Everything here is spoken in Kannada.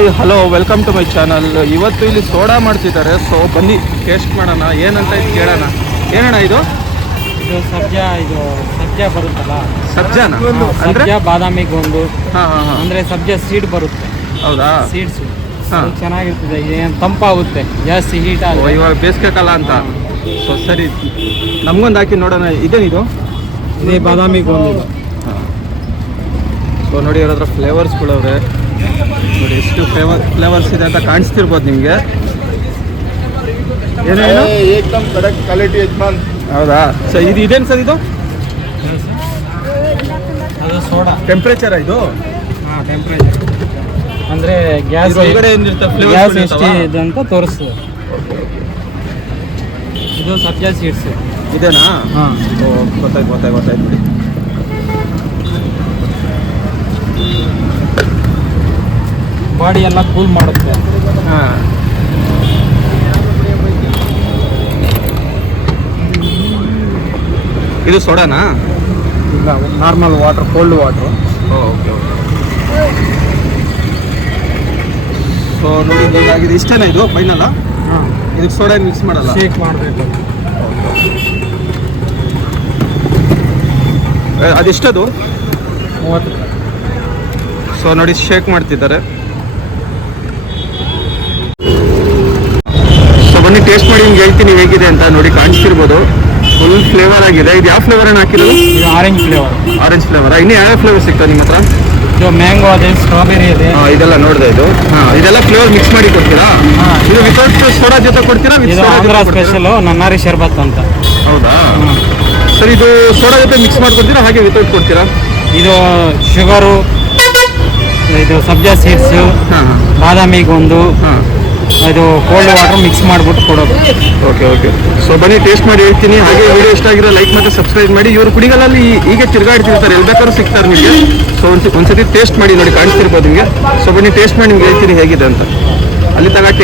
Hi hello welcome to my channel. ಇವತ್ತು ಇಲ್ಲಿ ಸೋಡಾ ಮಾಡ್ತಿದ್ದಾರೆ, ಸೊ ಬನ್ನಿ ಟೇಸ್ಟ್ ಮಾಡೋಣ ಏನಂತ ಇದು ಕೇಳೋಣ. ಏನಣ್ಣ ಇದು ಸಬ್ಜಾ ಬರುತ್ತಲ್ಲ, ಸಬ್ಜಾನ ಅಂದ್ರೆ ಸಬ್ಜಾ ಬಾದಾಮಿ ಗೊಂದು. ಹಾಂ ಹಾಂ ಹಾಂ, ಅಂದ್ರೆ ಸಬ್ಜಾ ಸೀಡ್ ಬರುತ್ತೆ. ಹೌದಾ? ಸೀಡ್ಸ್ ಹಾಂ, ಚೆನ್ನಾಗಿರ್ತದೆ, ಏನು ತಂಪಾಗುತ್ತೆ, ಜಾಸ್ತಿ ಹೀಟ್ ಆಗುತ್ತೆ. ಇವಾಗ ಬೇಸಿಗೆ ಕಾಲ ಅಂತ. ಸೊ ಸರಿ, ನಮ್ಗೊಂದು ಹಾಕಿ ನೋಡೋಣ. ಇದೇನಿದು? ಇದೇ ಬಾದಾಮಿ ಗೊಂದು. ಸೊ ನೋಡಿ, ಅವ್ರ ಹತ್ರ ಫ್ಲೇವರ್ಸ್ಗಳವ್ರೆ ನೋಡಿ, ಎಷ್ಟು ಫ್ಲೇವರ್ಸ್ ಇದೆ ಅಂತ ಕಾಣಿಸ್ತಿರ್ಬೋದು ನಿಮಗೆ. ಏನೇನು ಏಕದಮ್ ಕರೆಕ್ಟ್ ಕ್ವಾಲಿಟಿ ಯಜಮಾನ್. ಹೌದಾ? ಸೊ ಇದೇನು ಸರ್ ಇದು? ಅದು ಸೋಡಾ. ಟೆಂಪ್ರೇಚರ್ ಇದು? ಹಾಂ, ಟೆಂಪ್ರೇಚರ್ ಅಂದರೆ ಗ್ಯಾಸ್ ಒಳಗಡೆ ಏನಿರುತ್ತೆ ಗ್ಯಾಸ್ ಎಷ್ಟು ಇದೆ ಅಂತ ತೋರಿಸ್ತದೆ. ಇದು ಸಬ್ಜಾ ಸೀಡ್ಸ್ ಇದೇನಾ? ಹಾಂ. ಓ, ಗೊತ್ತಾಯ್ತು ಬಿಡಿ. ಬಾಡಿ ಎಲ್ಲ ಕೂಲ್ ಮಾಡುತ್ತೆ. ಹಾಂ, ಇದು ಸೋಡಾನಾ? ಇಲ್ಲ, normal water, cold water. Okay. So ನೋಡಿ, ಹೀಗಾಗಿದೆ. ಇಷ್ಟೇನಾ ಇದು ಫೈನಲ್ಲ? ಹಾಂ, ಇದಕ್ಕೆ ಸೋಡಾ ಮಿಕ್ಸ್ ಮಾಡಲ್ಲ? ಶೇಕ್ ಮಾಡಬೇಕು. ಅದೆಷ್ಟದು? 30. ಸೊ ನೋಡಿ, ಶೇಕ್ ಮಾಡ್ತಿದ್ದಾರೆ. ಸೊ ಬನ್ನಿ ಟೇಸ್ಟ್ ಮಾಡಿ ನಿಮ್ಗೆ ಹೇಳ್ತೀನಿ ಹೇಗಿದೆ ಅಂತ. ನೋಡಿ, ಕಾಣಿಸ್ತಿರ್ಬೋದು, ಫುಲ್ ಫ್ಲೇವರ್ ಆಗಿದೆ. ಇದು ಯಾವ ಫ್ಲೇವರ್ ಅನ್ನು ಹಾಕಿರೋದು? ಇದು ಆರೆಂಜ್ ಫ್ಲೇವರ್. ಆರೆಂಜ್ ಫ್ಲೇವರಾ? ಇನ್ನೂ ಯಾವ ಫ್ಲೇವರ್ ಸಿಗ್ತದೆ ನಿಮ್ಮ ಹತ್ರ? ಇದು ಮ್ಯಾಂಗೋ ಇದೆ, ಸ್ಟ್ರಾಬೆರಿ ಇದೆ. ಇದೆಲ್ಲ ನೋಡಿದೆ ಇದು. ಹಾಂ, ಇದೆಲ್ಲ ಫ್ಲೇವರ್ ಮಿಕ್ಸ್ ಮಾಡಿ ಕೊಡ್ತೀರಾ? ಹಾಂ. ಇದು ವಿತೌಟ್ ಸೋಡಾ ಜೊತೆ ಕೊಡ್ತೀರಾ? ಇದು ಆಂಧ್ರ ಸ್ಪೆಷಲು ನನ್ನಾರಿ ಶರ್ಬತ್ ಅಂತ. ಹೌದಾ? ಸರ್, ಇದು ಸೋಡಾ ಜೊತೆ ಮಿಕ್ಸ್ ಮಾಡಿ ಕೊಡ್ತೀರಾ ಹಾಗೆ ವಿತೌಟ್ ಕೊಡ್ತೀರಾ? ಇದು ಶುಗರು, ಇದು ಸಬ್ಜಾ ಸೀಡ್ಸು, ಹಾಂ ಹಾಂ ಬಾದಾಮಿ ಗೊಂದು, ಹಾಂ. ಇದು ಕೋಲ್ಡ್ ವಾಟರ್ ಮಿಕ್ಸ್ ಮಾಡಿಬಿಟ್ಟು ಕೊಡೋದು. ಓಕೆ. ಸೊ ಬನ್ನಿ ಟೇಸ್ಟ್ ಮಾಡಿ ಹೇಳ್ತೀನಿ. ಹಾಗೆ ವಿಡಿಯೋ ಇಷ್ಟ ಆಗಿರೋ ಲೈಕ್ ಮತ್ತು ಸಬ್ಸ್ಕ್ರೈಬ್ ಮಾಡಿ. ಇವರು ಕುಡಿಗಳಲ್ಲಿ ಹೀಗೆ ತಿರುಗಾಡ್ತಿರ್ತಾರೆ, ಎಲ್ಲಿ ಬೇಕಾದ್ರೂ ಸಿಗ್ತಾರೆ ನಿಮಗೆ. ಸೊ ಒಂದ್ಸತಿ ಟೇಸ್ಟ್ ಮಾಡಿ ನೋಡಿ, ಕಾಣಿಸ್ತಿರ್ಬೋದು ನಿಮಗೆ. ಸೊ ಬನ್ನಿ ಟೇಸ್ಟ್ ಮಾಡಿ ನಿಮ್ಗೆ ಹೇಳ್ತೀನಿ ಹೇಗಿದೆ ಅಂತ. ಅಲ್ಲಿ ತನಕ